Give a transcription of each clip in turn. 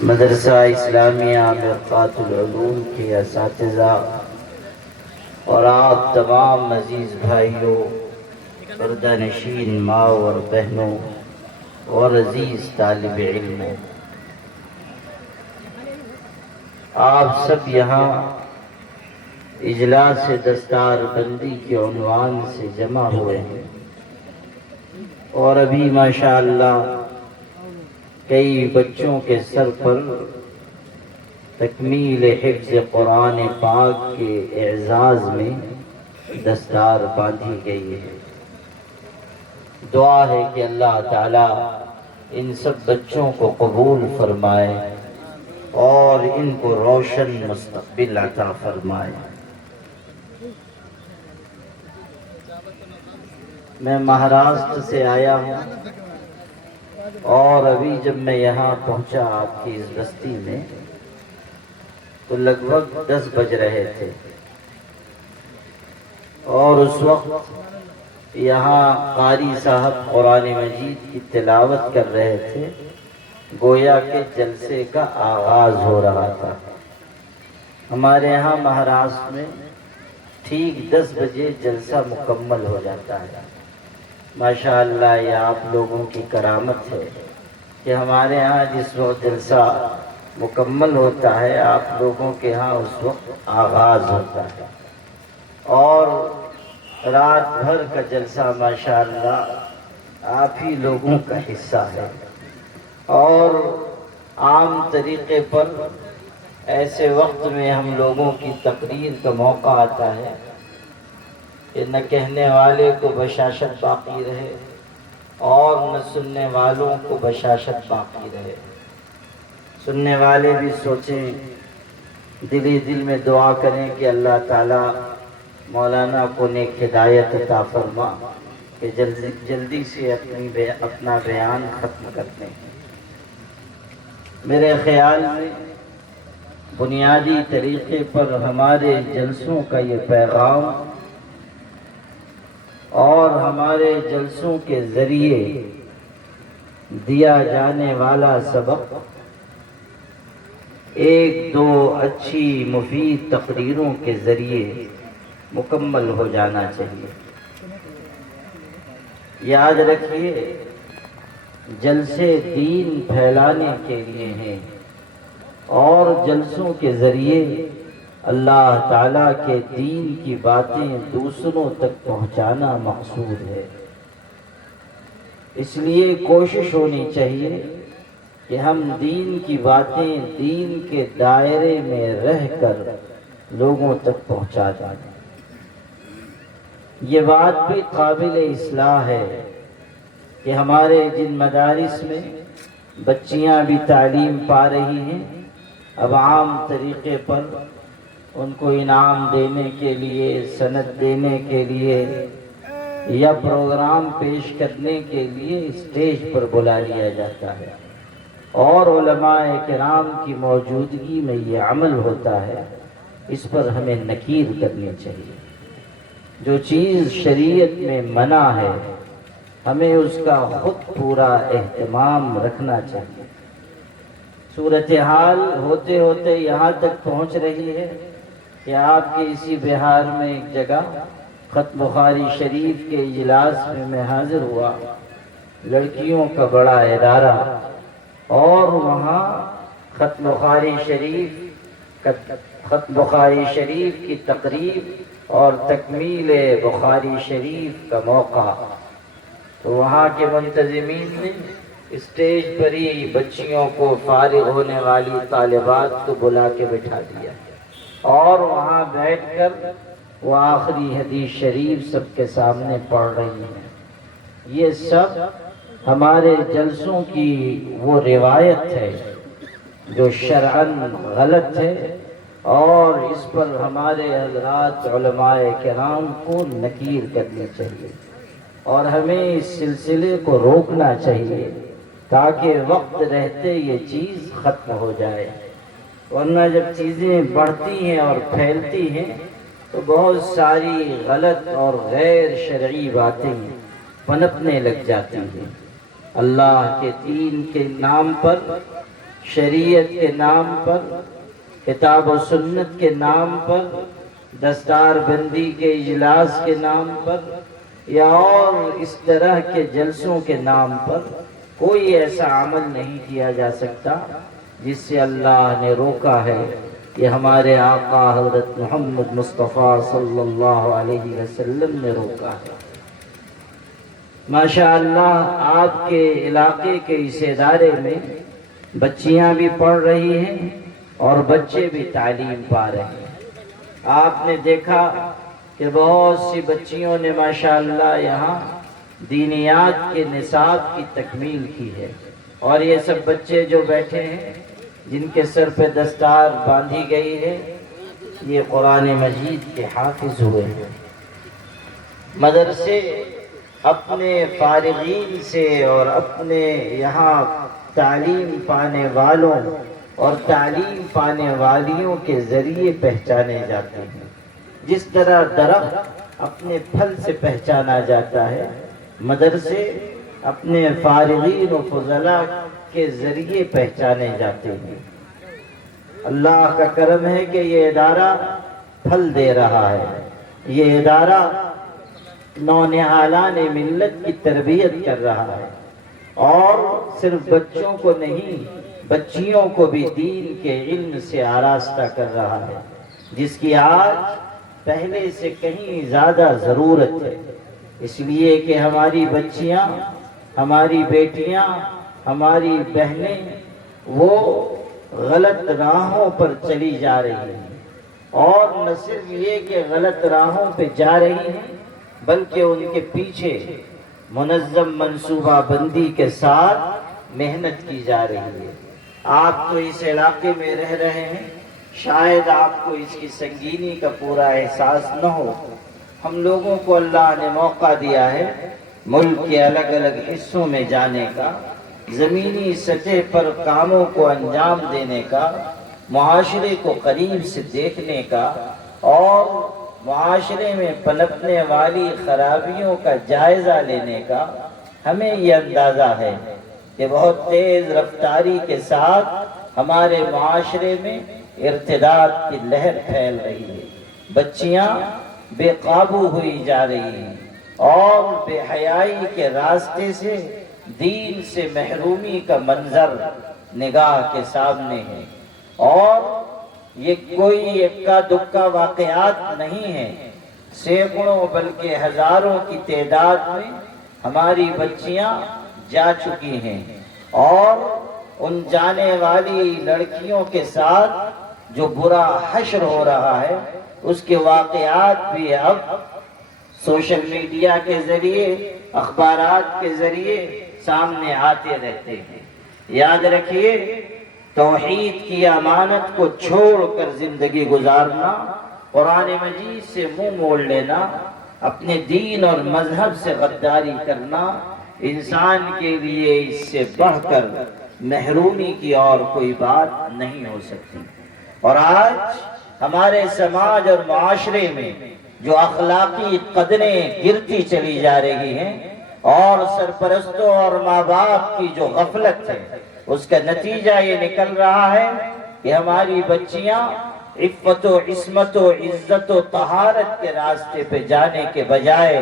مدرسہ اسلامیہ مرقات العلوم کے اساتذہ اور آپ تمام عزیز بھائیوں، پردہ نشین ماں اور بہنوں اور عزیز طالب علموں، آپ سب یہاں اجلاس دستار بندی کے عنوان سے جمع ہوئے ہیں، اور ابھی ماشاءاللہ کئی بچوں کے سر پر تکمیل حفظ قرآن پاک کے اعزاز میں دستار باندھی گئی ہے۔ دعا ہے کہ اللہ تعالی ان سب بچوں کو قبول فرمائے اور ان کو روشن مستقبل عطا فرمائے۔ میں مہاراشٹر سے آیا ہوں، اور ابھی جب میں یہاں پہنچا آپ کی اس بستی میں تو لگ بھگ 10 بج رہے تھے، اور اس وقت یہاں قاری صاحب قرآن مجید کی تلاوت کر رہے تھے، گویا کہ جلسے کا آغاز ہو رہا تھا۔ ہمارے یہاں مہاراشٹر میں ٹھیک 10 بجے جلسہ مکمل ہو جاتا ہے۔ ماشاءاللہ یہ آپ لوگوں کی کرامت ہے کہ ہمارے ہاں جس وقت جلسہ مکمل ہوتا ہے، آپ لوگوں کے ہاں اس وقت آغاز ہوتا ہے، اور رات بھر کا جلسہ ماشاءاللہ آپ ہی لوگوں کا حصہ ہے۔ اور عام طریقے پر ایسے وقت میں ہم لوگوں کی تقریر کا موقع آتا ہے کہ نہ کہنے والے کو بشاشت باقی رہے اور نہ سننے والوں کو بشاشت باقی رہے۔ سننے والے بھی سوچیں، دلی دل میں دعا کریں کہ اللہ تعالی مولانا کو نیک ہدایت عطا فرما کہ جلدی سے اپنا بیان ختم کرتے ہیں۔ میرے خیال میں بنیادی طریقے پر ہمارے جلسوں کا یہ پیغام اور ہمارے جلسوں کے ذریعے دیا جانے والا سبق ایک دو اچھی مفید تقریروں کے ذریعے مکمل ہو جانا چاہیے۔ یاد رکھیے، جلسے دین پھیلانے کے لیے ہیں، اور جلسوں کے ذریعے اللہ تعالیٰ کے دین کی باتیں دوسروں تک پہنچانا مقصود ہے۔ اس لیے کوشش ہونی چاہیے کہ ہم دین کی باتیں دین کے دائرے میں رہ کر لوگوں تک پہنچا دیں۔ یہ بات بھی قابل اصلاح ہے کہ ہمارے جن مدارس میں بچیاں بھی تعلیم پا رہی ہیں، اب عام طریقے پر ان کو انعام دینے کے لیے، سند دینے کے لیے یا پروگرام پیش کرنے کے لیے اسٹیج پر بلا لیا جاتا ہے، اور علماء کرام کی موجودگی میں یہ عمل ہوتا ہے۔ اس پر ہمیں نکیر کرنی چاہیے۔ جو چیز شریعت میں منع ہے، ہمیں اس کا خود پورا اہتمام رکھنا چاہیے۔ صورتحال ہوتے ہوتے یہاں تک پہنچ رہی ہے کہ آپ کے اسی بہار میں ایک جگہ ختم بخاری شریف کے اجلاس میں حاضر ہوا، لڑکیوں کا بڑا ادارہ، اور وہاں ختم بخاری شریف کی تقریب اور تکمیل بخاری شریف کا موقع، تو وہاں کے منتظمین نے اسٹیج پر ہی بچیوں کو، فارغ ہونے والی طالبات کو بلا کے بٹھا دیا، اور وہاں بیٹھ کر وہ آخری حدیث شریف سب کے سامنے پڑھ رہی ہیں۔ یہ سب ہمارے جلسوں کی وہ روایت ہے جو شرعاً غلط ہے، اور اس پر ہمارے حضرات علماء کرام کو نکیر کرنی چاہیے، اور ہمیں اس سلسلے کو روکنا چاہیے تاکہ وقت رہتے یہ چیز ختم ہو جائے، ورنہ جب چیزیں بڑھتی ہیں اور پھیلتی ہیں تو بہت ساری غلط اور غیر شرعی باتیں پنپنے لگ جاتی ہیں۔ اللہ کے دین کے نام پر، شریعت کے نام پر، کتاب و سنت کے نام پر، دستار بندی کے اجلاس کے نام پر، یا اور اس طرح کے جلسوں کے نام پر کوئی ایسا عمل نہیں کیا جا سکتا جس سے اللہ نے روکا ہے۔ یہ ہمارے آقا حضرت محمد مصطفیٰ صلی اللہ علیہ وسلم نے روکا ہے۔ ماشاءاللہ آپ کے علاقے کے اس ادارے میں بچیاں بھی پڑھ رہی ہیں اور بچے بھی تعلیم پا رہے ہیں۔ آپ نے دیکھا کہ بہت سی بچیوں نے ماشاءاللہ یہاں دینیات کے نصاب کی تکمیل کی ہے، اور یہ سب بچے جو بیٹھے ہیں جن کے سر پہ دستار باندھی گئی ہے، یہ قرآن مجید کے حافظ ہوئے ہیں۔ مدرسے اپنے فارغین سے اور اپنے یہاں تعلیم پانے والوں اور تعلیم پانے والیوں کے ذریعے پہچانے جاتے ہیں۔ جس طرح درخت اپنے پھل سے پہچانا جاتا ہے، مدرسے اپنے فارغین و فضلاء کے ذریعے پہچانے جاتے ہیں۔ اللہ کا کرم ہے کہ یہ ادارہ پھل دے رہا ہے۔ یہ ادارہ نونہالان ملت کی تربیت کر رہا ہے، اور صرف بچوں کو نہیں بچیوں کو بھی دین کے علم سے آراستہ کر رہا ہے، جس کی آج پہلے سے کہیں زیادہ ضرورت ہے۔ اس لیے کہ ہماری بچیاں، ہماری بیٹیاں، ہماری بہنیں وہ غلط راہوں پر چلی جا رہی ہیں، اور نہ صرف یہ کہ غلط راہوں پہ جا رہی ہیں بلکہ ان کے پیچھے منظم منصوبہ بندی کے ساتھ محنت کی جا رہی ہے۔ آپ تو اس علاقے میں رہ رہے ہیں، شاید آپ کو اس کی سنگینی کا پورا احساس نہ ہو۔ ہم لوگوں کو اللہ نے موقع دیا ہے ملک کے الگ الگ حصوں میں جانے کا، زمینی سطح پر کاموں کو انجام دینے کا، معاشرے کو قریب سے دیکھنے کا، اور معاشرے میں پنپنے والی خرابیوں کا جائزہ لینے کا۔ ہمیں یہ اندازہ ہے کہ بہت تیز رفتاری کے ساتھ ہمارے معاشرے میں ارتداد کی لہر پھیل رہی ہے، بچیاں بے قابو ہوئی جا رہی ہیں، اور بے حیائی کے راستے سے دین سے محرومی کا منظر نگاہ کے سامنے ہے۔ اور یہ کوئی اکا دکا واقعات نہیں ہیں، سینکڑوں بلکہ ہزاروں کی تعداد میں ہماری بچیاں جا چکی ہیں، اور ان جانے والی لڑکیوں کے ساتھ جو برا حشر ہو رہا ہے اس کے واقعات بھی اب سوشل میڈیا کے ذریعے، اخبارات کے ذریعے سامنے آتے رہتے ہیں۔ یاد رکھیے، توحید کی امانت کو چھوڑ کر زندگی گزارنا، قرآن مجید سے منہ موڑ لینا، اپنے دین اور مذہب سے غداری کرنا، انسان کے لیے اس سے بڑھ کر محرومی کی اور کوئی بات نہیں ہو سکتی۔ اور آج ہمارے سماج اور معاشرے میں جو اخلاقی قدریں گرتی چلی جا رہی ہیں، اور سرپرستوں اور ماں باپ کی جو غفلت ہے، اس کا نتیجہ یہ نکل رہا ہے کہ ہماری بچیاں عفت و عصمت و عزت و طہارت کے راستے پہ جانے کے بجائے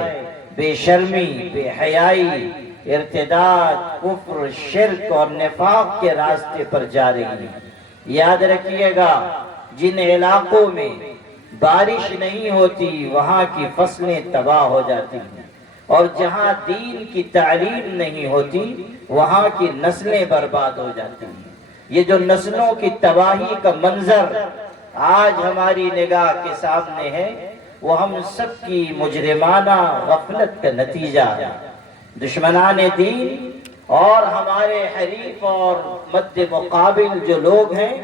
بے شرمی، بے حیائی، ارتداد، کفر، شرک اور نفاق کے راستے پر جا رہی ہیں۔ یاد رکھیے گا، جن علاقوں میں بارش نہیں ہوتی وہاں کی فصلیں تباہ ہو جاتی ہیں، اور جہاں دین کی تعلیم نہیں ہوتی وہاں کی نسلیں برباد ہو جاتی ہیں۔ یہ جو نسلوں کی تباہی کا منظر آج ہماری نگاہ کے سامنے ہے، وہ ہم سب کی مجرمانہ غفلت کا نتیجہ ہے۔ دشمنان دین اور ہمارے حریف اور مد مقابل جو لوگ ہیں،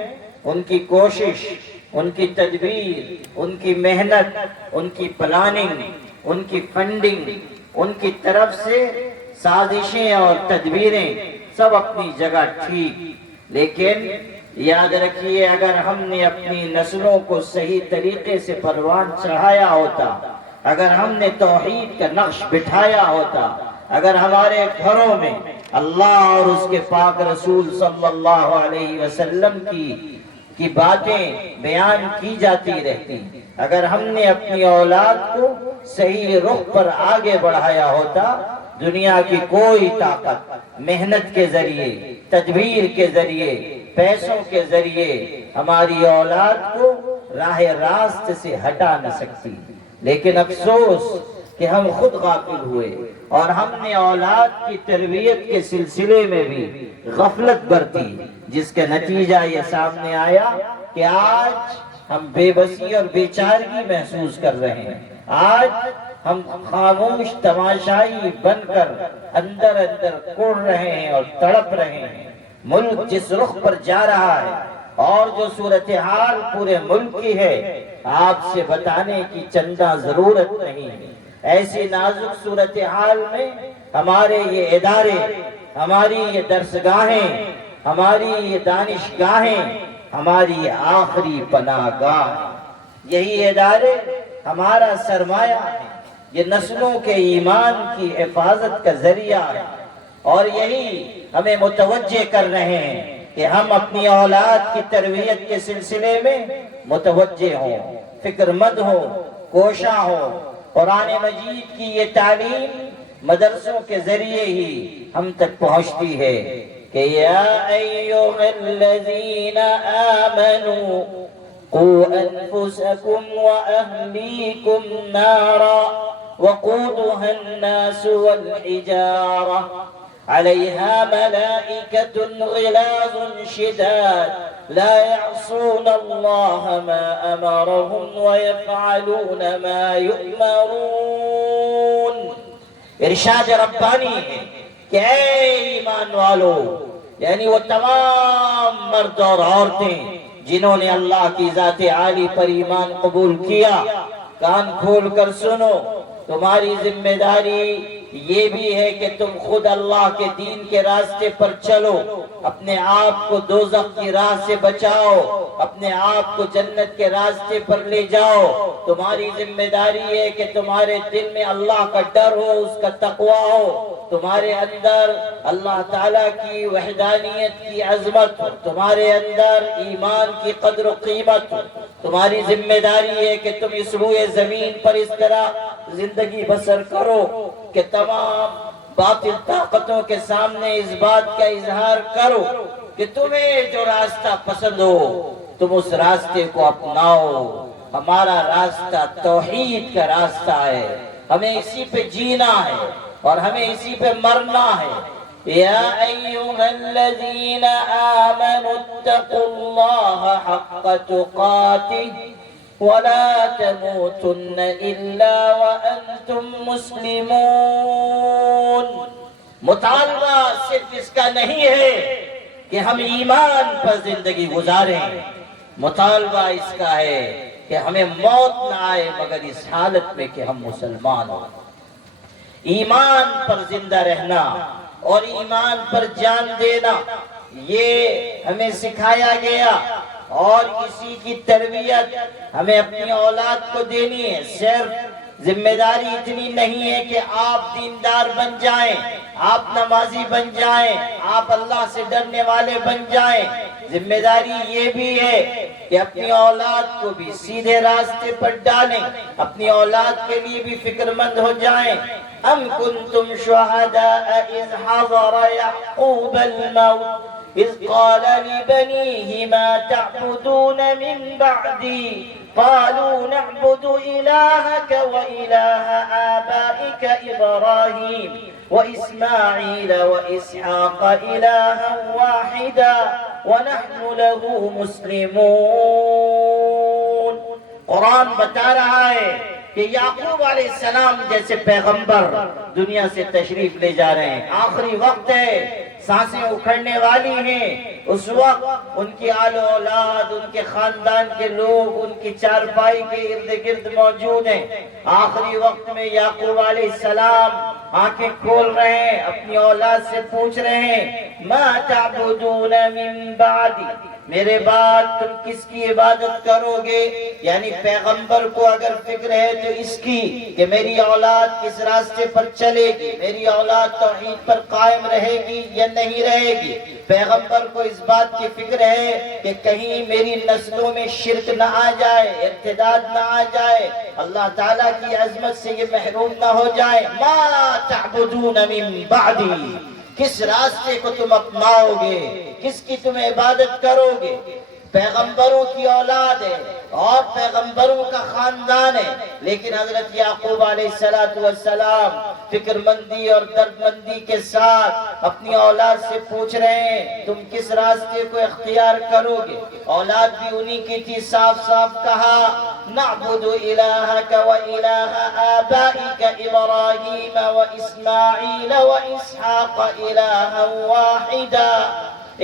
ان کی کوشش، ان کی تدبیر، ان کی محنت، ان کی پلاننگ، ان کی فنڈنگ، ان کی طرف سے سازشیں اور تدبیریں سب اپنی جگہ ٹھیک، لیکن یاد رکھیے، اگر ہم نے اپنی نسلوں کو صحیح طریقے سے پروان چڑھایا ہوتا، اگر ہم نے توحید کا نقش بٹھایا ہوتا، اگر ہمارے گھروں میں اللہ اور اس کے پاک رسول صلی اللہ علیہ وسلم کی باتیں بیان کی جاتی رہتی ہیں۔ اگر ہم نے اپنی اولاد کو صحیح رخ پر آگے بڑھایا ہوتا، دنیا کی کوئی طاقت محنت کے ذریعے، تدبیر کے ذریعے، پیسوں کے ذریعے ہماری اولاد کو راہ راست سے ہٹا نہ سکتی۔ لیکن افسوس کہ ہم خود غافل ہوئے اور ہم نے اولاد کی تربیت کے سلسلے میں بھی غفلت برتی، جس کا نتیجہ یہ سامنے آیا کہ آج ہم بے بسی اور بے چارگی محسوس کر رہے ہیں۔ آج ہم خاموش تماشائی بن کر اندر اندر کوڑ رہے ہیں اور تڑپ رہے ہیں۔ ملک جس رخ پر جا رہا ہے اور جو صورتحال پورے ملک کی ہے، آپ سے بتانے کی چندہ ضرورت نہیں ہے۔ ایسی نازک صورتحال میں ہمارے یہ ادارے، ہماری یہ درسگاہیں، ہماری یہ دانشگاہیں ہماری یہ آخری پناہ گاہ، یہی ادارے ہمارا سرمایہ ہے، یہ نسلوں کے ایمان کی حفاظت کا ذریعہ ہے، اور یہی ہمیں متوجہ کر رہے ہیں کہ ہم اپنی اولاد کی تربیت کے سلسلے میں متوجہ ہوں، فکر مند ہوں، کوشاں ہوں۔ قرآن مجید کی یہ تعلیم مدرسوں کے ذریعے ہی ہم تک پہنچتی ہے کہ یا ایھا الذین آمنوا قوا انفسکم واہلیکم نارا وقودها الناس والحجارہ علیہا ملائکۃ غلاظ شداد لا يعصون اللہ ما امرهم ويفعلون ما يؤمرون۔ ارشاد ربانی ہے کہ اے ایمان والو، یعنی وہ تمام مرد اور عورتیں جنہوں نے اللہ کی ذات عالی پر ایمان قبول کیا، کان کھول کر سنو، تمہاری ذمہ داری یہ بھی ہے کہ تم خود اللہ کے دین کے راستے پر چلو، اپنے آپ کو دوزخ کی راہ سے بچاؤ، اپنے آپ کو جنت کے راستے پر لے جاؤ۔ تمہاری ذمہ داری ہے کہ تمہارے دل میں اللہ کا ڈر ہو، اس کا تقوی ہو، تمہارے اندر اللہ تعالیٰ کی وحدانیت کی عظمت ہو، تمہارے اندر ایمان کی قدر و قیمت ہو۔ تمہاری ذمہ داری ہے کہ تم اس روئے زمین پر اس طرح زندگی بسر کرو کہ تمام باطل طاقتوں کے سامنے اس بات کا اظہار کرو کہ تمہیں جو راستہ پسند ہو تم اس راستے کو اپناؤ۔ ہمارا راستہ توحید کا راستہ ہے، ہمیں اسی پہ جینا ہے اور ہمیں اسی پہ مرنا ہے۔ یا ایھا الذین آمنوا اتقوا اللہ حق تقاتہ ولا تموتن الا وانتم مسلمون۔ مطالبہ صرف اس کا نہیں ہے کہ ہم ایمان پر زندگی گزاریں، مطالبہ اس کا ہے کہ ہمیں موت نہ آئے مگر اس حالت میں کہ ہم مسلمان ہوں۔ ایمان پر زندہ رہنا اور ایمان پر جان دینا یہ ہمیں سکھایا گیا، اور اسی کی تربیت ہمیں اپنی اولاد کو دینی ہے۔ صرف ذمہ داری اتنی نہیں ہے کہ آپ دیندار بن جائیں، آپ نمازی بن جائیں، آپ اللہ سے ڈرنے والے بن جائیں، ذمہ داری یہ بھی ہے کہ اپنی اولاد کو بھی سیدھے راستے پر ڈالیں، اپنی اولاد کے لیے بھی فکر مند ہو جائیں۔ ام کنتم شہداء اذ حضر یعقوب الموت اذ قال لبنيه ما تعبدون من بعدي قالوا نعبد إلهك وإله آبائك إبراهيم وإسماعيل وإسحاق إلها واحدا ونحن له مسلمون۔ قرآن بتا رہا ہے کہ یعقوب علیہ السلام جیسے پیغمبر دنیا سے تشریف لے جا رہے ہیں، آخری وقت ہے، سانسیں اکھڑنے والی ہیں، اس وقت ان کی آل و اولاد، ان کے خاندان کے لوگ ان کی چارپائی کے ارد گرد موجود ہیں۔ آخری وقت میں یعقوب علیہ السلام آنکھیں کھول رہے ہیں، اپنی اولاد سے پوچھ رہے ہیں ما تعبدون من بعدی، میرے بعد تم کس کی عبادت کرو گے؟ یعنی پیغمبر کو اگر فکر ہے تو اس کی کہ میری اولاد کس راستے پر چلے گی، میری اولاد توحید پر قائم رہے گی یا نہیں رہے گی۔ پیغمبر کو اس بات کی فکر ہے کہ کہیں میری نسلوں میں شرک نہ آ جائے، ارتداد نہ آ جائے، اللہ تعالیٰ کی عظمت سے یہ محروم نہ ہو جائے۔ ما تعبدون من بعدی، کس راستے کو تم اپناؤ گے، کس کی تم عبادت کرو گے؟ پیغمبروں کی اولاد ہے اور پیغمبروں کا خاندان ہے، لیکن حضرت یعقوب علیہ السلام فکر مندی اور درد مندی کے ساتھ اپنی اولاد سے پوچھ رہے ہیں تم کس راستے کو اختیار کرو گے؟ اولاد بھی انہی کی تھی، صاف صاف کہا نعبد الہک و الہ آبائک ابراہیم و اسماعیل و اسحاق الہا واحدا،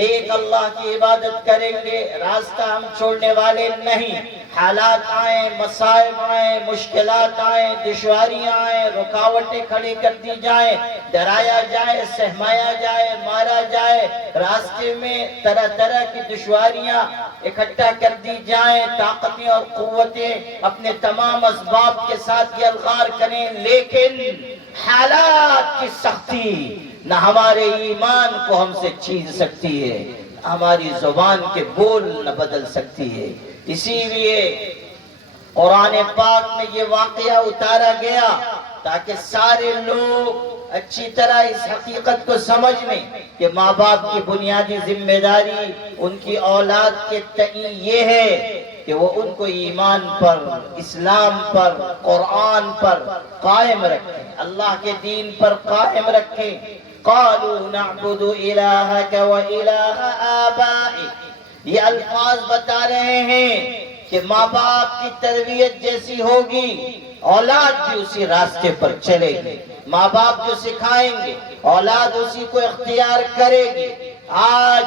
ایک اللہ کی عبادت کریں گے، راستہ ہم چھوڑنے والے نہیں۔ حالات آئیں، مصائب آئیں، مشکلات آئیں، دشواریاں آئیں، رکاوٹیں کھڑی کر دی جائیں، ڈرایا جائے، سہمایا جائے، مارا جائے، راستے میں طرح طرح کی دشواریاں اکٹھا کر دی جائیں، طاقتیں اور قوتیں اپنے تمام اسباب کے ساتھ یہ الغار کریں، لیکن حالات کی سختی نہ ہمارے ایمان کو ہم سے چھین سکتی ہے، ہماری زبان کے بول نہ بدل سکتی ہے۔ اسی لیے قرآن پاک میں یہ واقعہ اتارا گیا تاکہ سارے لوگ اچھی طرح اس حقیقت کو سمجھ لیں کہ ماں باپ کی بنیادی ذمہ داری ان کی اولاد کے تئیں یہ ہے کہ وہ ان کو ایمان پر، اسلام پر، قرآن پر قائم رکھیں، اللہ کے دین پر قائم رکھیں۔ قالوا نعبد الہک و الہ آبائک، یہ الفاظ بتا رہے ہیں کہ ماں باپ کی تربیت جیسی ہوگی اولاد بھی اسی راستے پر چلے گی، ماں باپ جو سکھائیں گے اولاد اسی کو اختیار کرے گی۔ آج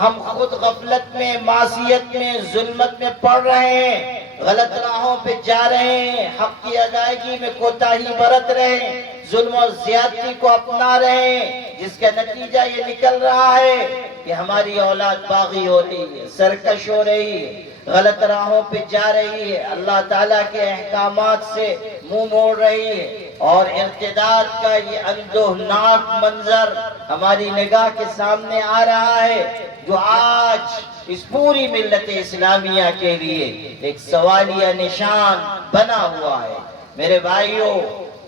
ہم خود غفلت میں، معصیت میں، ظلمت میں پڑ رہے ہیں، غلط راہوں پہ جا رہے ہیں، حق کی ادائیگی میں کوتاہی برت رہے ہیں، ظلم اور زیادتی کو اپنا رہے ہیں، جس کا نتیجہ یہ نکل رہا ہے کہ ہماری اولاد باغی ہو رہی ہے، سرکش ہو رہی ہے، غلط راہوں پہ جا رہی ہے، اللہ تعالیٰ کے احکامات سے منہ موڑ رہی ہے، اور ارتداد کا یہ اندوہناک منظر ہماری نگاہ کے سامنے آ رہا ہے، جو آج اس پوری ملت اسلامیہ کے لیے ایک سوالیہ نشان بنا ہوا ہے۔ میرے بھائیوں،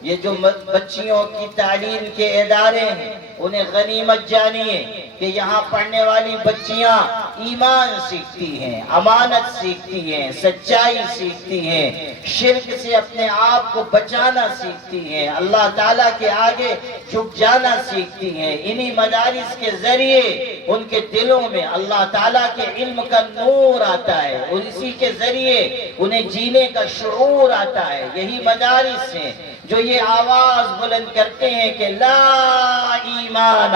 یہ جو بچیوں کی تعلیم کے ادارے ہیں انہیں غنیمت جانیے کہ یہاں پڑھنے والی بچیاں ایمان سیکھتی ہیں، امانت سیکھتی ہیں، سچائی سیکھتی ہیں، شرک سے اپنے آپ کو بچانا سیکھتی ہیں، اللہ تعالیٰ کے آگے جھک جانا سیکھتی ہیں۔ انہی مدارس کے ذریعے ان کے دلوں میں اللہ تعالیٰ کے علم کا نور آتا ہے، اور اسی کے ذریعے انہیں جینے کا شعور آتا ہے۔ یہی مدارس ہیں جو یہ آواز بلند کرتے ہیں کہ لا ایمان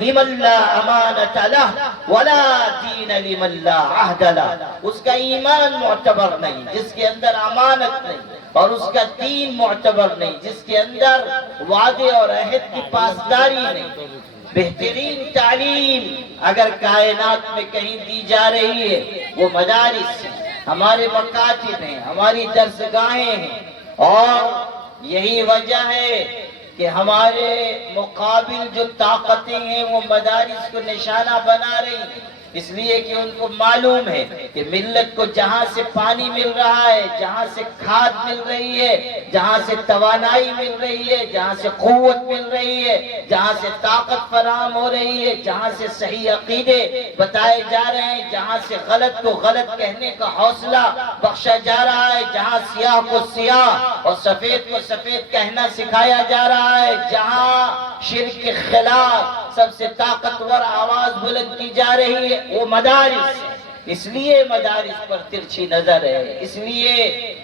لمن لا امانت لہ ولا دین لمن لا عہد لہ، اس کا ایمان معتبر نہیں جس کے اندر امانت نہیں، اور اس کا دین معتبر نہیں جس کے اندر وعدے اور عہد کی پاسداری نہیں۔ بہترین تعلیم اگر کائنات میں کہیں دی جا رہی ہے وہ مدارس ہیں، ہمارے مکاتب ہیں، ہماری درسگاہیں ہیں، اور یہی وجہ ہے کہ ہمارے مقابل جو طاقتیں ہیں وہ مدارس کو نشانہ بنا رہی ہیں، اس لیے کہ ان کو معلوم ہے کہ ملت کو جہاں سے پانی مل رہا ہے، جہاں سے کھاد مل رہی ہے، جہاں سے توانائی مل رہی ہے، جہاں سے قوت مل رہی ہے، جہاں سے طاقت فراہم ہو رہی ہے، جہاں سے صحیح عقیدے بتائے جا رہے ہیں، جہاں سے غلط کو غلط کہنے کا حوصلہ بخشا جا رہا ہے، جہاں سیاہ کو سیاہ اور سفید کو سفید کہنا سکھایا جا رہا ہے، جہاں شرک کے خلاف سب سے طاقتور آواز بلند کی جا رہی ہے، وہ مدارس ہے۔ اس لیے مدارس پر ترچھی نظر ہے، اس لیے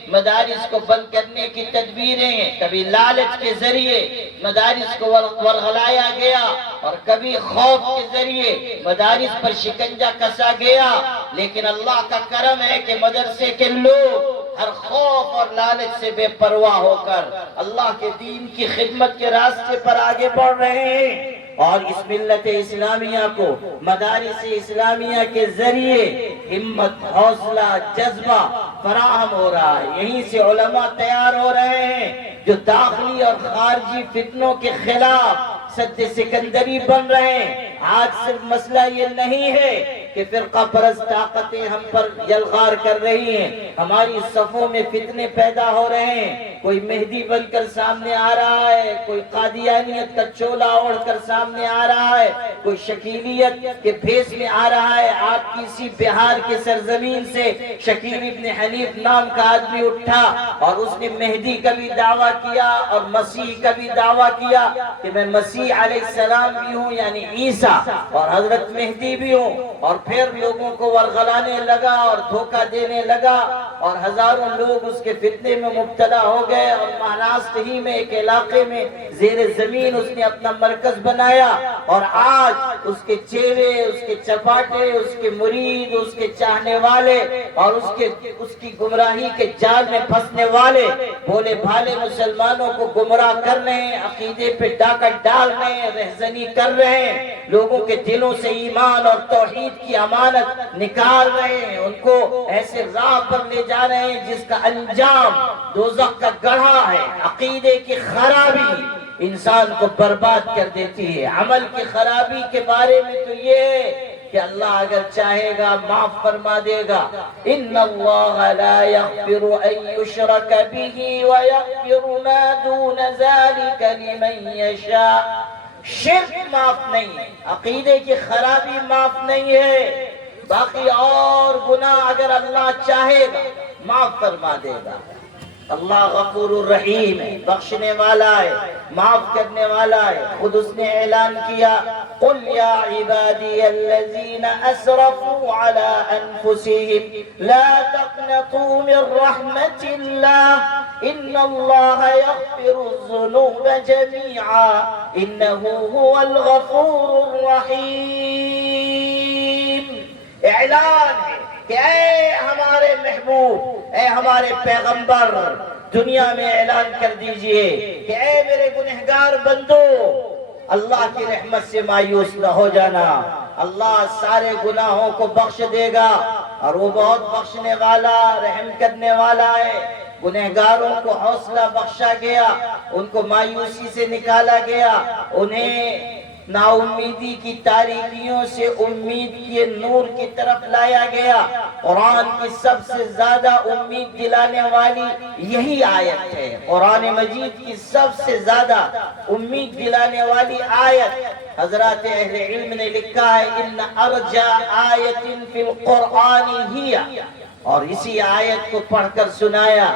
مدارس کو بند کرنے کی تدبیریں ہیں۔ کبھی لالچ کے ذریعے مدارس کو ورغلایا گیا، اور کبھی خوف کے ذریعے مدارس پر شکنجہ کسا گیا، لیکن اللہ کا کرم ہے کہ مدرسے کے لوگ ہر خوف اور لالچ سے بے پرواہ ہو کر اللہ کے دین کی خدمت کے راستے پر آگے بڑھ رہے ہیں۔ اور اس ملت اسلامیہ کو مدارس اسلامیہ کے ذریعے ہمت، حوصلہ، جذبہ فراہم ہو رہا ہے۔ یہیں سے علماء تیار ہو رہے ہیں جو داخلی اور خارجی فتنوں کے خلاف سد سکندری بن رہے ہیں۔ آج صرف مسئلہ یہ نہیں ہے کہ فرقہ پرست طاقتیں ہم پر یلغار کر رہی ہیں، ہماری صفوں میں فتنے پیدا ہو رہے ہیں، کوئی مہدی بن کر سامنے آ رہا ہے، کوئی قادیانیت کا چولا اوڑھ کر سامنے آ رہا ہے، کوئی شکیلیت کے بھیس میں آ رہا ہے۔ آپ کی اسی بہار کے سرزمین سے شکیل ابن حنیف نام کا آدمی اٹھا اور اس نے مہدی کا بھی دعویٰ کیا اور مسیح کا بھی دعویٰ کیا کہ میں مسیح علیہ السلام بھی ہوں یعنی عیسیٰ، اور حضرت مہدی بھی ہوں، اور پھر لوگوں کو ورغلانے لگا اور دھوکہ دینے لگا اور ہزاروں لوگ اس کے فتنے میں مبتلا ہو گئے، اور مہاراشٹر ہی میں ایک علاقے میں زیر زمین اس نے اپنا مرکز بنایا، اور آج اس کے چیوے، اس کے چپاٹے، اس کے مرید، اس کے چاہنے والے اور اس کی گمراہی کے جال میں پھنسنے والے بھولے بھالے مسلمانوں کو گمراہ کر رہے ہیں، عقیدے پہ ڈاکہ ڈال رہے ہیں، رہزنی کر رہے ہیں، لوگوں کے دلوں سے ایمان اور توحید کی امانت نکال رہے ہیں، ان کو ایسے راہ پر لے جا رہے ہیں جس کا انجام دوزخ کا گڑھا ہے۔ عقیدے کی خرابی انسان کو برباد کر دیتی ہے۔ عمل کی خرابی کے بارے میں تو یہ ہے کہ اللہ اگر چاہے گا معاف فرما دے گا۔ ان اللہ لا یغفر ان یشرک بہ ویغفر ما دون ذلک لمن یشاء۔ شرک معاف نہیں ہے، عقیدے کی خرابی معاف نہیں ہے، باقی اور گناہ اگر اللہ چاہے گا معاف فرما دے گا۔ اللہ غفور الرحیم ہے، بخشنے والا ہے، معاف کرنے والا ہے۔ خود اس نے اعلان کیا قل یا عبادی الذین اسرفوا علی انفسهم لا تقنطوا من رحمت اللہ ان اللہ یغفر الذنوب جميعا انہ هو الغفور الرحیم۔ اعلان ہے کہ اے ہمارے محبوب، اے ہمارے پیغمبر، دنیا میں اعلان کر دیجئے کہ اے میرے گنہگار بندو، اللہ کی رحمت سے مایوس نہ ہو جانا، اللہ سارے گناہوں کو بخش دے گا اور وہ بہت بخشنے والا، رحم کرنے والا ہے۔ گنہگاروں کو حوصلہ بخشا گیا، ان کو مایوسی سے نکالا گیا، انہیں نا امیدی کی تاریکیوں سے امید کے نور کی طرف لایا گیا۔ قرآن کی سب سے زیادہ امید دلانے والی یہی آیت ہے، قرآن مجید کی سب سے زیادہ امید دلانے والی آیت۔ حضرات اہل علم نے لکھا ہے ان ارجا آیت فی القرآن ہی، اور اسی آیت کو پڑھ کر سنایا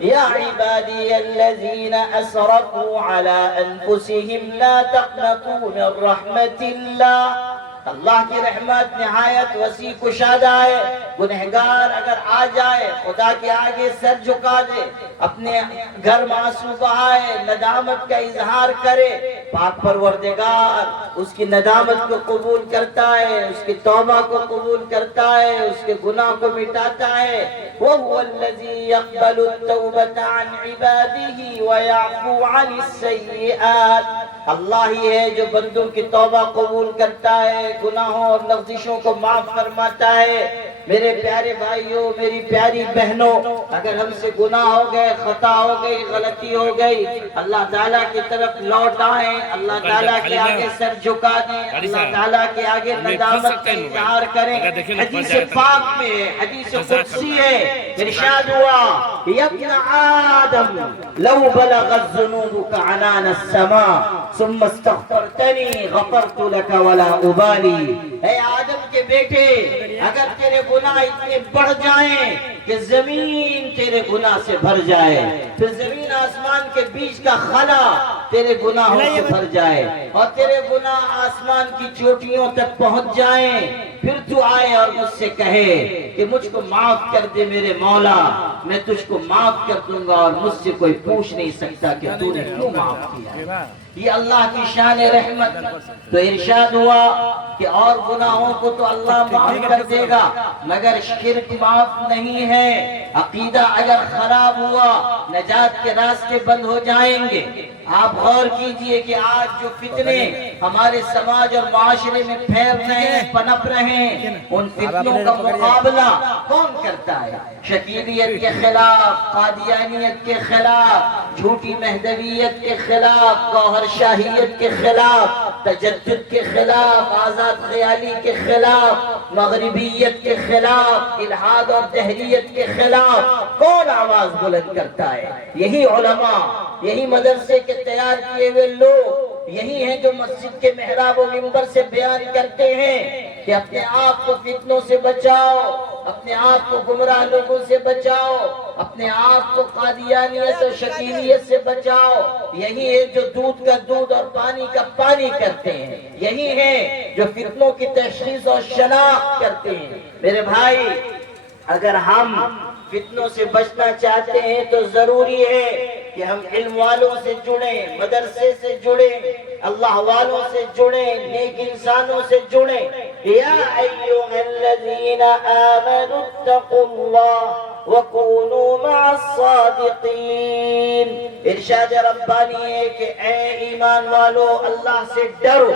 یا عبادی الذین اسرفوا علی انفسهم لا تقنطوا من رحمت اللہ۔ اللہ کی رحمت نہایت وسیع کشادہ ہے، گنہگار اگر آ جائے خدا کے آگے سر جھکا دے، اپنے گھر میں آنسو بہائے، ندامت کا اظہار کرے، پاک پروردگار اس کی ندامت کو قبول کرتا ہے، اس کی توبہ کو قبول کرتا ہے، اس کے گناہ کو مٹاتا ہے۔ وَهُوَ الَّذِي يَقْبَلُ التَّوْبَةَ عَنْ عِبَادِهِ وَيَعْفُو عَنِ السَّيِّئَاتِ۔ اللہ ہی ہے جو بندوں کی توبہ قبول کرتا ہے، گناہوں اور لغزشوں کو معاف فرماتا ہے۔ میرے پیارے بھائیوں، میری پیاری بہنوں، اگر ہم سے گناہ ہو گئے، خطا ہو گئی، غلطی ہو گئی، اللہ تعالیٰ کی طرف لوٹ آئیں، اللہ تعالیٰ کے آگے سر جھکا دیں، اللہ تعالیٰ کے آگے ندامت کا اظہار کریں۔ حدیث پاک میں حدیث قدسی ہے، ارشاد ہوا یا ابن آدم لو بلغت ذنوبک عنان السماء ثم استغفرتنی غفرت لک ولا ابالی۔ اے آدم کے بیٹے، اگر تیرے گناہ اتنے بڑھ جائیں کہ زمین تیرے گناہ سے بھر جائے، پھر زمین آسمان کے بیچ کا خلا تیرے گناہوں سے بھر جائے اور تیرے گناہ آسمان کی چوٹیوں تک پہنچ جائیں، پھر تو آئے اور مجھ سے کہے کہ مجھ کو معاف کر دے میرے مولا، میں تجھ کو معاف کر دوں گا اور مجھ سے کوئی پوچھ نہیں سکتا کہ تو نے کیوں معاف کیا۔ یہ اللہ کی شان رحمت۔ تو ارشاد ہوا کہ اور گناہوں کو تو اللہ معاف کر دے گا مگر شرک معاف نہیں ہے۔ عقیدہ اگر خراب ہوا نجات کے راستے بند ہو جائیں گے۔ آپ غور کیجئے کہ آج جو فتنے فتنے ہمارے سماج اور معاشرے میں پھیل رہے ہیں، پنپ رہے ہیں، ان فتنوں کا مقابلہ کون کرتا ہے؟ شکیلیت کے خلاف، قادیانیت کے خلاف، جھوٹی مہدویت کے خلاف، گوہر شاہیت کے خلاف، تجدد کے خلاف، آزاد خیالی کے خلاف، مغربیت کے خلاف، الحاد اور دہریت کے خلاف کون آواز بلند کرتا ہے؟ یہی علماء، یہی مدرسے کے تیار کیے ہوئے لوگ، یہی ہیں جو مسجد کے محراب و منبر سے بیان کرتے ہیں کہ اپنے آپ کو فتنوں سے بچاؤ، اپنے آپ کو گمراہ لوگوں سے بچاؤ، اپنے آپ کو قادیانیت اور شکیلیت سے بچاؤ۔ یہی ہے جو دودھ کا دودھ اور پانی کا پانی کرتے ہیں، یہی ہیں جو فتنوں کی تشخیص اور شناخت کرتے ہیں۔ میرے بھائی، اگر ہم فتنوں سے بچنا چاہتے ہیں تو ضروری ہے کہ ہم علم والوں سے جڑیں، مدرسے سے جڑیں، اللہ والوں سے جڑیں، نیک انسانوں سے جڑیں۔ یا ایھا الذین آمنوا اتقوا اللہ وکونوا مع الصادقین۔ ارشاد ربانی ہے کہ اے ایمان والو، اللہ سے ڈرو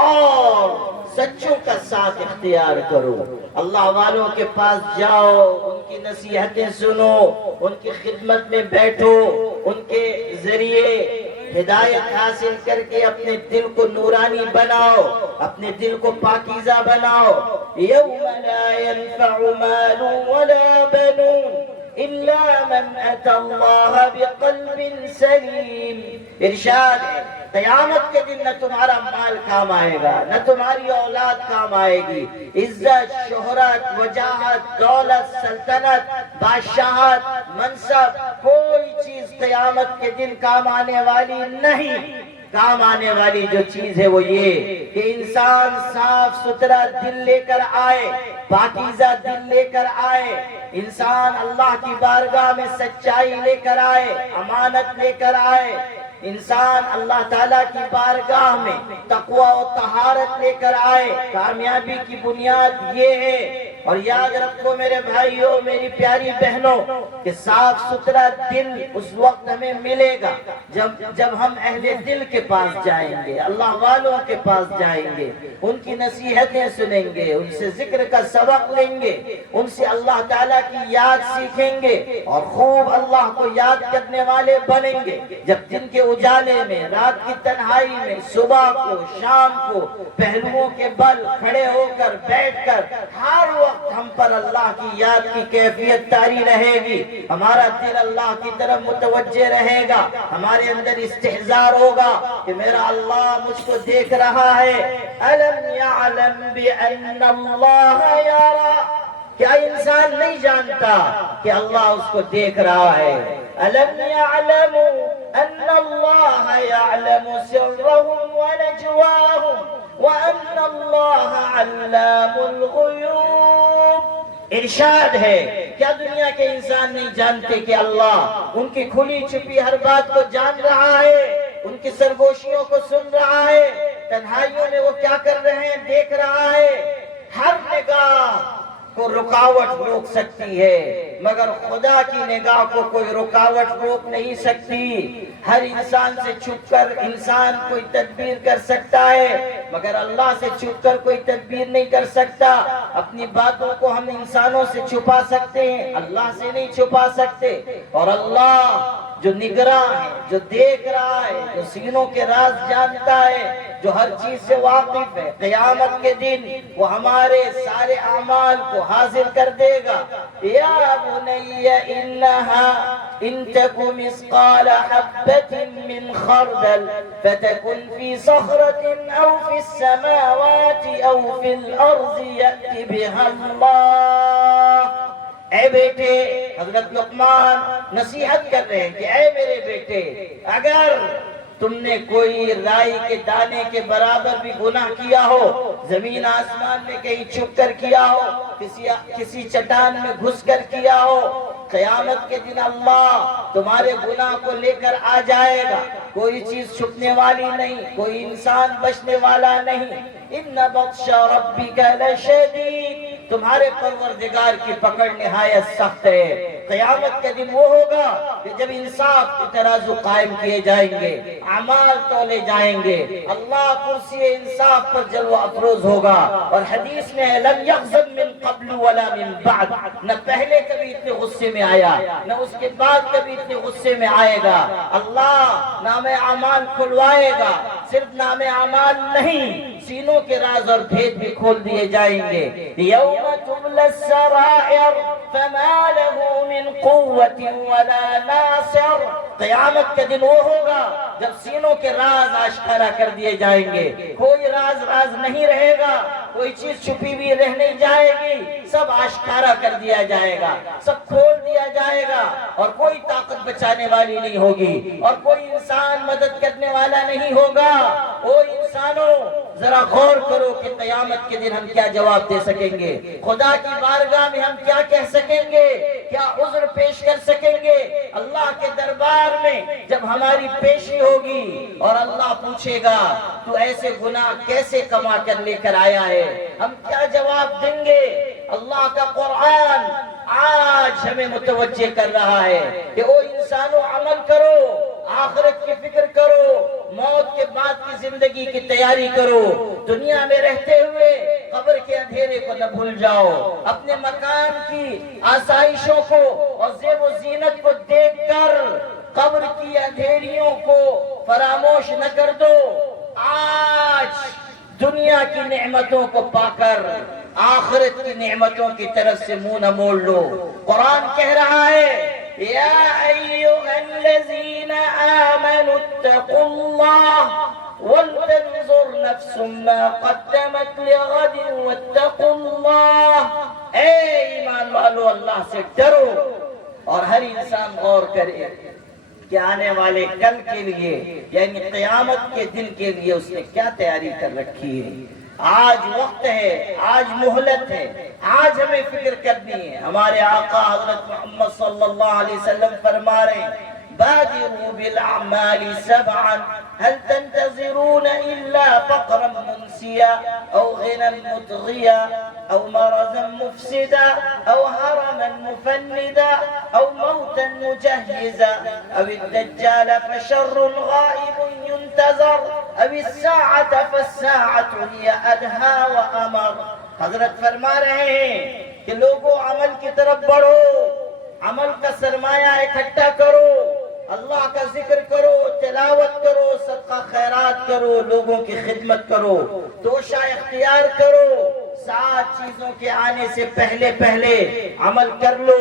اور سچوں کا ساتھ اختیار کرو۔ اللہ والوں کے پاس جاؤ، ان کی نصیحتیں سنو، ان کی خدمت میں بیٹھو، ان کے ذریعے ہدایت حاصل کر کے اپنے دل کو نورانی بناؤ، اپنے دل کو پاکیزہ بناؤ۔ یوم لا ينفع مال ولا بنون الا من اتى الله بقلب سلیم۔ ارشاد ہے قیامت کے دن نہ تمہارا مال کام آئے گا، نہ تمہاری اولاد کام آئے گی، عزت، شہرت، وجاہت، دولت، سلطنت، بادشاہت، منصب، کوئی چیز قیامت کے دن کام آنے والی نہیں۔ کام آنے والی جو چیز ہے وہ یہ کہ انسان صاف ستھرا دل لے کر آئے، پاکیزہ دل لے کر آئے، انسان اللہ کی بارگاہ میں سچائی لے کر آئے، امانت لے کر آئے، انسان اللہ تعالیٰ کی بارگاہ میں تقوی و طہارت لے کر آئے۔ کامیابی کی بنیاد یہ ہے۔ اور یاد رکھو میرے بھائیوں، میری پیاری بہنوں، کہ صاف ستھرا دل اس وقت ہمیں ملے گا جب ہم اہل دل کے پاس جائیں گے، اللہ والوں کے پاس جائیں گے، ان کی نصیحتیں سنیں گے، ان سے ذکر کا سبق لیں گے، ان سے اللہ تعالیٰ کی یاد سیکھیں گے اور خوب اللہ کو یاد کرنے والے بنیں گے۔ جب دن کے اجالے میں، رات کی تنہائی میں، صبح کو، شام کو، پہلوؤں کے بل کھڑے ہو کر، بیٹھ کر، ہر وقت ہم پر اللہ کی یاد کی کیفیت طاری رہے گی، ہمارا دل اللہ کی طرف متوجہ رہے گا، ہمارے اندر استحضار ہوگا کہ میرا اللہ مجھ کو دیکھ رہا ہے۔ الم یعلم بان اللہ یرا، کیا انسان نہیں جانتا کہ اللہ اس کو دیکھ رہا ہے؟ الم یعلم ان اللہ یعلم سرهم ونجواهم وان اللہ علام الغیوب۔ ارشاد ہے کیا دنیا کے انسان نہیں جانتے کہ اللہ ان کی کھلی چھپی ہر بات کو جان رہا ہے، ان کی سرگوشیوں کو سن رہا ہے، تنہائیوں میں وہ کیا کر رہے ہیں دیکھ رہا ہے۔ ہر نگاہ کو رکاوٹ روک سکتی ہے مگر خدا کی نگاہ کو کوئی رکاوٹ روک نہیں سکتی۔ ہر انسان سے چھپ کر انسان کوئی تدبیر کر سکتا ہے مگر اللہ سے چھپ کر کوئی تدبیر نہیں کر سکتا۔ اپنی باتوں کو ہم انسانوں سے چھپا سکتے ہیں، اللہ سے نہیں چھپا سکتے۔ اور اللہ جو نگراں ہے، جو دیکھ رہا ہے، جو سینوں کے راز جانتا ہے، جو ہر چیز سے واقف ہے، قیامت کے دن وہ ہمارے سارے اعمال کو حاضر کر دے گا۔ یا بنی انہا ان تک مثقال حبۃ من خردل فتکن فی صخرۃ او فی السماوات او فی الارض یأتی بها اللہ۔ اے بیٹے، حضرت لقمان نصیحت کر رہے ہیں کہ اے میرے بیٹے، اگر تم نے کوئی رائی کے دانے کے برابر بھی گناہ کیا ہو، زمین آسمان میں کہیں چھپ کر کیا ہو، کسی چٹان میں گھس کر کیا ہو، قیامت کے دن اللہ تمہارے گناہ کو لے کر آ جائے گا۔ کوئی چیز چھپنے والی نہیں، کوئی انسان بچنے والا نہیں۔ ان بطش ربک لشدید، تمہارے پروردگار کی پکڑ نہایت سخت ہے۔ قیامت کا دن وہ ہوگا کہ جب انصاف کے ترازو قائم کیے جائیں گے، اعمال تولے جائیں گے، اللہ کرسی انصاف پر جلوہ افروز ہوگا۔ اور حدیث میں لم یغضب من قبل ولا من بعد، نہ پہلے کبھی اتنے غصے میں آیا نہ اس کے بعد کبھی اتنے غصے میں آئے گا۔ اللہ نام اعمال کھلوائے گا، صرف نام اعمال نہیں، سینوں کے راز اور بھید بھی کھول دیے جائیں گے۔ یوم تبلی السرائر فما له من قوت ولا ناصر، قیامت کا دن وہ ہوگا جب سینوں کے راز آشکارا کر دیے جائیں گے، کوئی راز نہیں رہے گا، کوئی چیز چھپی ہوئی رہ نہیں جائے گی، سب آشکارا کر دیا جائے گا، سب کھول دیا جائے گا، اور کوئی طاقت بچانے والی نہیں ہوگی، اور کوئی انسان مدد کرنے والا نہیں ہوگا۔ او انسانوں، ذرا غور کرو کہ قیامت کے دن ہم کیا جواب دے سکیں گے، خدا کی بارگاہ میں ہم کیا کہہ سکیں گے، کیا عذر پیش کر سکیں گے۔ اللہ کے دربار میں جب ہماری پیشی ہوگی اور اللہ پوچھے گا تو ایسے گناہ کیسے کما کر لے کر آیا ہے، ہم کیا جواب دیں گے۔ اللہ کا قرآن آج ہمیں متوجہ کر رہا ہے کہ او انسانوں، عمل کرو، آخرت کی فکر کرو، موت کے بعد کی زندگی کی تیاری کرو، دنیا میں رہتے ہوئے قبر کے اندھیرے کو نہ بھول جاؤ، اپنے مکان کی آسائشوں کو اور زیب و زینت کو دیکھ کر قبر کی اندھیریوں کو فراموش نہ کر دو۔ آج دنیا کی نعمتوں کو پا کر آخرت کی نعمتوں کی طرف سے منہ نہ موڑ لو۔ قرآن کہہ رہا ہے یا ایھا الذین آمنوا اتقوا اللہ وَلْتَنْظُرْ نَفْسٌ مَا قَدَّمَتْ لِغَدٍ وَاتَّقُوا اللَّهَ، اے ایمان والو، اللہ سے ڈرو اور ہر انسان غور کرے کہ آنے والے کل کے لیے یعنی قیامت کے دن کے لیے اس نے کیا تیاری کر رکھی ہے۔ آج وقت ہے، آج مہلت ہے، آج ہمیں فکر کرنی ہے۔ ہمارے آقا حضرت محمد صلی اللہ علیہ وسلم فرما رہے ہیں بادروا بالاعمال سبعا هل تنتظرون الا فقرا منسيا او غنى مطغيا او مرضا مفسدا او هرما مفندا او موتا مجهزا او الدجال فشر غائب ينتظر او الساعة فالساعة هي ادهى وامر۔ حضرت فرما رہے ہیں کہ لوگوں عمل کی طرف بڑھو، عمل کا سرمایہ اکٹھا کرو، اللہ کا ذکر کرو، تلاوت کرو، صدقہ خیرات کرو، لوگوں کی خدمت کرو، توشہ اختیار کرو، 7 چیزوں کے آنے سے پہلے پہلے عمل کر لو۔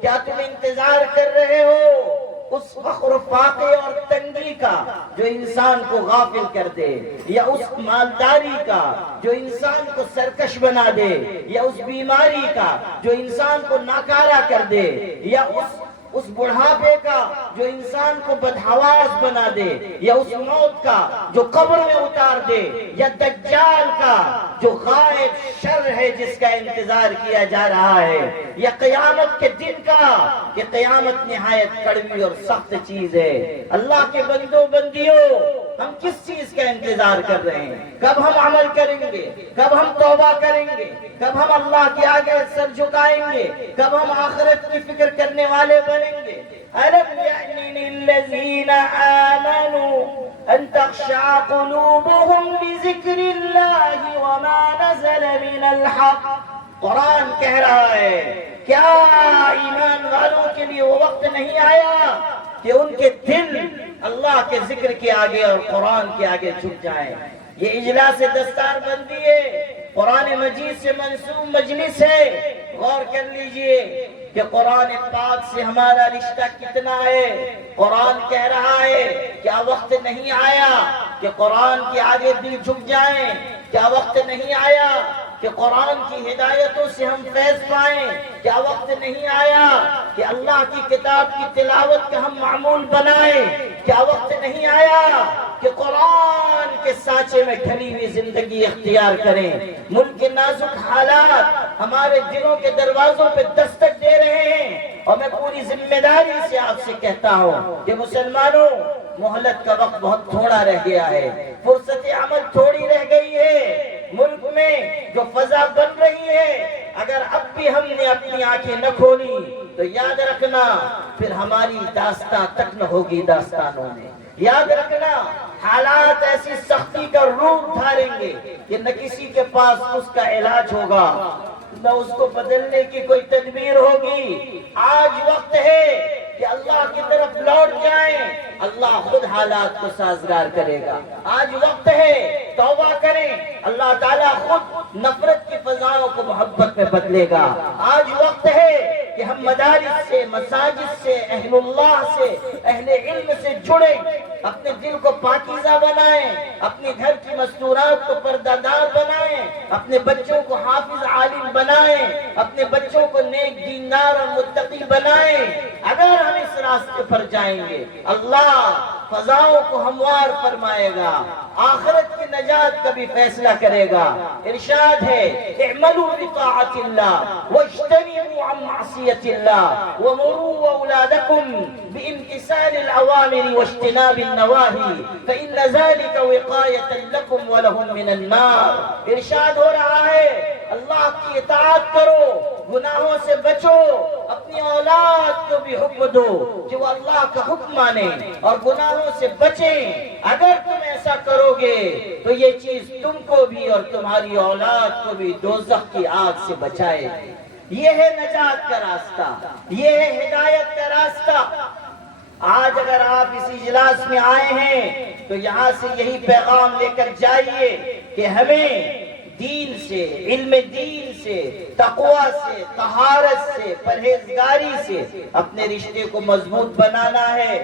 کیا تم انتظار کر رہے ہو اس فخر و فاقے اور تنگی کا جو انسان کو غافل کر دے، یا اس مالداری کا جو انسان کو سرکش بنا دے، یا اس بیماری کا جو انسان کو ناکارہ کر دے، یا اس بڑھاپے کا جو انسان کو بدحواس بنا دے، یا اس موت کا جو قبر میں اتار دے، یا دجال کا جو غائب شر ہے جس کا انتظار کیا جا رہا ہے، یا قیامت کے دن کا کہ قیامت نہایت کڑوی اور سخت چیز ہے۔ اللہ کے بندوں بندیوں، ہم کس چیز کا انتظار کر رہے ہیں؟ کب ہم عمل کریں گے؟ کب ہم توبہ کریں گے؟ کب ہم اللہ کے آگے سر جھکائیں گے؟ کب ہم آخرت کی فکر کرنے والے بنیں گے؟ أَلَمْ يَأْنِ لِلَّذِينَ آمَنُوا أَن تَخْشَعَ قُلُوبُهُمْ لِذِكْرِ اللَّهِ وَمَا نَزَلَ مِنَ الْحَقِّ۔ قرآن کہہ رہا ہے کیا ایمان والوں کے لیے وہ وقت نہیں آیا کہ ان کے دل اللہ کے ذکر کے آگے اور قرآن کے آگے جھک جائیں؟ یہ اجلاس دستار بندی ہے، قرآن مجید سے منسوب مجلس ہے۔ غور کر لیجئے کہ قرآن پاک سے ہمارا رشتہ کتنا ہے۔ قرآن کہہ رہا ہے کیا وقت نہیں آیا کہ قرآن کے آگے دل جھک جائیں؟ کیا وقت نہیں آیا کہ قرآن کی ہدایتوں سے ہم فیض پائیں؟ کیا وقت نہیں آیا کہ اللہ کی کتاب کی تلاوت کا ہم معمول بنائیں؟ کیا وقت نہیں آیا کہ قرآن کے سانچے میں ڈھلی ہوئی زندگی اختیار کریں؟ ملک کے نازک حالات ہمارے دلوں کے دروازوں پہ دستک دے رہے ہیں، اور میں پوری ذمہ داری سے آپ سے کہتا ہوں کہ مسلمانوں، مہلت کا وقت بہت تھوڑا رہ گیا ہے، فرصت عمل تھوڑی رہ گئی ہے۔ ملک میں جو فضا بن رہی ہے اگر اب بھی ہم نے اپنی آنکھیں نہ کھولی تو یاد رکھنا پھر ہماری داستان تک نہ ہوگی داستانوں میں. یاد رکھنا حالات ایسی سختی کا روپ دھاریں گے کہ نہ کسی کے پاس اس کا علاج ہوگا نہ اس کو بدلنے کی کوئی تدبیر ہوگی. آج وقت ہے کہ اللہ کی طرف لوٹ جائیں, اللہ خود حالات کو سازگار کرے گا. آج وقت ہے توبہ کریں, اللہ تعالیٰ خود نفرت کی فضاؤں کو محبت میں بدلے گا. آج وقت ہے کہ ہم مدارس سے, مساجد سے, اہل اللہ سے, اہل علم سے جڑیں, اپنے دل کو پاکیزہ بنائیں, اپنے گھر کی مستورات کو پردہ دار بنائیں, اپنے بچوں کو حافظ عالم بنائیں, اپنے بچوں کو نیک دیندار اور متقی بنائیں. اگر ہم اس راستے پر جائیں گے اللہ فضاؤں کو ہموار فرمائے گا, آخرت کی نجات کا بھی فیصلہ کرے گا. ارشاد ہے اعملوا بطاعت اللہ واجتنبوا عن معصیت اللہ ومروا اولادکم بامتثال الاوامر واجتناب النواہی فإن ذلك وقایۃ لکم ولہم من النار. ارشاد ہو رہا ہے اللہ کی اطاعت کرو, گناہوں سے بچو, اپنی اولاد کو بھی حکم دو کہ وہ اللہ کا حکم مانے اور گناہوں سے بچیں. اگر تم ایسا کرو گے تو یہ چیز تم کو بھی اور تمہاری اولاد کو بھی دوزخ کی آگ سے بچائے. یہ ہے نجات کا راستہ, یہ ہے ہدایت کا راستہ. آج اگر آپ اس اجلاس میں آئے ہیں تو یہاں سے یہی پیغام لے کر جائیے کہ ہمیں دین سے, علم دین سے, تقوی سے, طہارت سے, پرہیزگاری سے اپنے رشتے کو مضبوط بنانا ہے.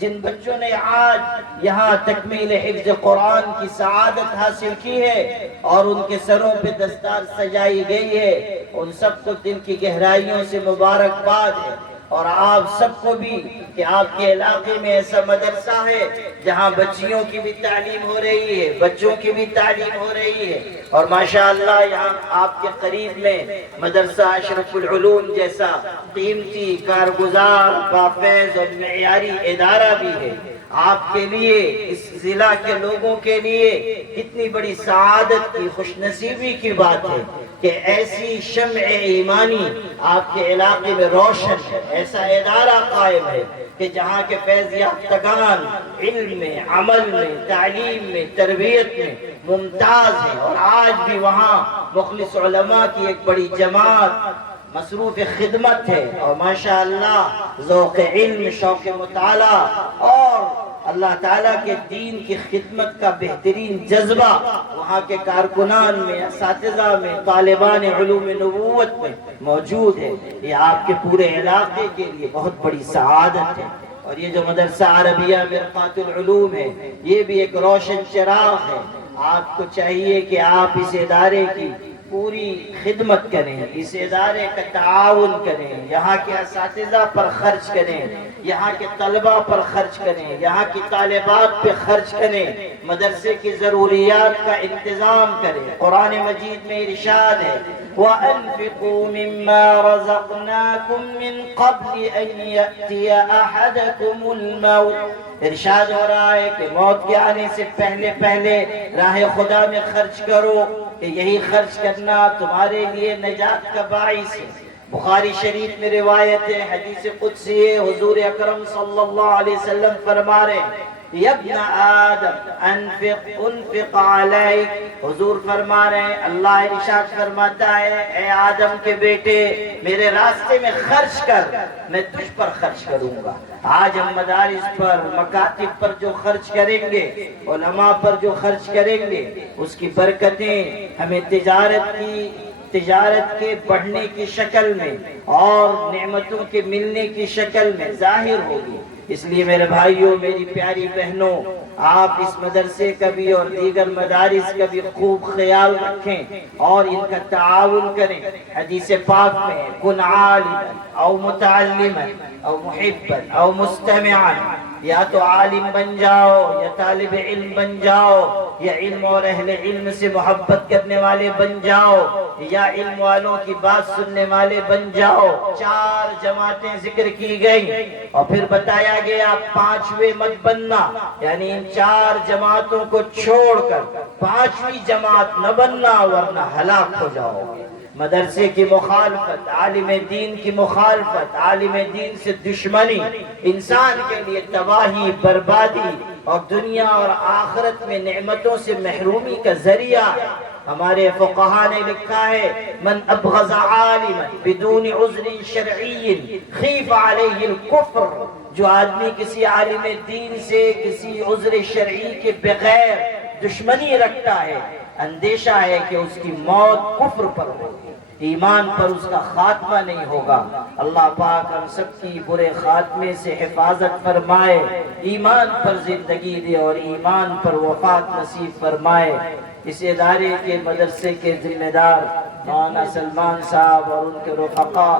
جن بچوں نے آج یہاں تکمیل حفظ قرآن کی سعادت حاصل کی ہے اور ان کے سروں پہ دستار سجائی گئی ہے, ان سب کو دل کی گہرائیوں سے مبارکباد ہے. اور آپ سب کو بھی کہ آپ کے علاقے میں ایسا مدرسہ ہے جہاں بچیوں کی بھی تعلیم ہو رہی ہے, بچوں کی بھی تعلیم ہو رہی ہے, اور ماشاءاللہ یہاں آپ کے قریب میں مدرسہ اشرف العلوم جیسا قیمتی, کارگزار, بافیض اور معیاری ادارہ بھی ہے. آپ کے لیے, اس ضلع کے لوگوں کے لیے کتنی بڑی سعادت کی, خوش نصیبی کی بات ہے کہ ایسی شمع ایمانی آپ کے علاقے میں روشن ہے. ایسا ادارہ قائم ہے کہ جہاں کے فیض یافتگان علم میں, عمل میں, تعلیم میں, تربیت میں ممتاز ہیں, اور آج بھی وہاں مخلص علماء کی ایک بڑی جماعت مصروف خدمت ہے. اور ماشاءاللہ ذوق علم, شوق مطالعہ اور اللہ تعالیٰ کے دین کی خدمت کا بہترین جذبہ وہاں کے کارکنان میں, اساتذہ میں, طالبان علوم نبوت میں موجود ہے. یہ آپ کے پورے علاقے کے لیے بہت بڑی سعادت ہے. اور یہ جو مدرسہ عربیہ مرقات العلوم ہے یہ بھی ایک روشن چراغ ہے. آپ کو چاہیے کہ آپ اس ادارے کی پوری خدمت کریں, اس ادارے کا تعاون کریں, یہاں کے اساتذہ پر خرچ کریں, یہاں کے طلبہ پر خرچ کریں, یہاں کی طالبات پہ خرچ کریں, مدرسے کی ضروریات کا انتظام کریں. قرآن مجید میں ارشاد ہے وَأَنفِقُوا مِمَّا رَزَقْنَاكُم مِّن قَبْلِ أَن يَأْتِيَ أَحَدَكُمُ الْمَوْتُ. ارشاد ہو رہا ہے کہ موت کے آنے سے پہلے پہلے راہ خدا میں خرچ کرو, کہ یہی خرچ کرنا تمہارے لیے نجات کا باعث ہے. بخاری شریف میں روایت ہے, حدیث قدسی ہے, حضور اکرم صلی اللہ علیہ وسلم فرما رہے ہیں یا ابن آدم انفق علیک. حضور فرما رہے ہیں, اللہ ارشاد فرماتا ہے اے آدم کے بیٹے میرے راستے میں خرچ کر, میں تجھ پر خرچ کروں گا. آج ہم مدارس پر, مکاتب پر جو خرچ کریں گے, علماء پر جو خرچ کریں گے, اس کی برکتیں ہمیں تجارت کے بڑھنے کی شکل میں اور نعمتوں کے ملنے کی شکل میں ظاہر ہوگی. اس لیے میرے بھائیوں, میری پیاری بہنوں, آپ اس مدرسے کا بھی اور دیگر مدارس کا بھی خوب خیال رکھیں اور ان کا تعاون کریں. حدیث پاک میں کن عالما او متعلما او محبا او مستمعا, یا تو عالم بن جاؤ, یا طالب علم بن جاؤ, یا علم اور اہل علم سے محبت کرنے والے بن جاؤ, یا علم والوں کی بات سننے والے بن جاؤ. 4 جماعتیں ذکر کی گئیں اور پھر بتایا گیا 5ویں مت بننا, یعنی ان 4 جماعتوں کو چھوڑ کر 5ویں جماعت نہ بننا ورنہ ہلاک ہو جاؤ گے. مدرسے کی مخالفت، عالم دین کی مخالفت، عالم دین سے دشمنی انسان کے لیے تباہی، بربادی اور دنیا اور آخرت میں نعمتوں سے محرومی کا ذریعہ ہے۔ ہمارے فقہا نے لکھا ہے من ابغض عالما بدون عذر شرعی خیف علیہ الکفر، جو آدمی کسی عالم دین سے کسی عذر شرعی کے بغیر دشمنی رکھتا ہے، اندیشہ ہے کہ اس کی موت کفر پر ہوگی، ایمان پر اس کا خاتمہ نہیں ہوگا۔ اللہ پاک ہم سب کی برے خاتمے سے حفاظت فرمائے، ایمان پر زندگی دے اور ایمان پر وفات نصیب فرمائے۔ اس ادارے کے مدرسے کے ذمہ دار مولانا سلمان صاحب اور ان کے رفقا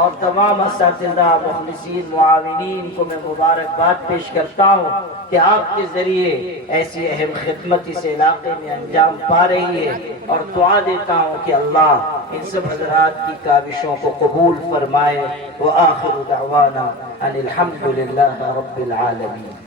اور تمام اساتذہ، مخلصین، معاونین کو میں مبارکباد پیش کرتا ہوں کہ آپ کے ذریعے ایسی اہم خدمت اس علاقے میں انجام پا رہی ہے، اور دعا دیتا ہوں کہ اللہ ان سب حضرات کی کاوشوں کو قبول فرمائے۔ وآخر دعوانا ان الحمد للہ رب العالمین۔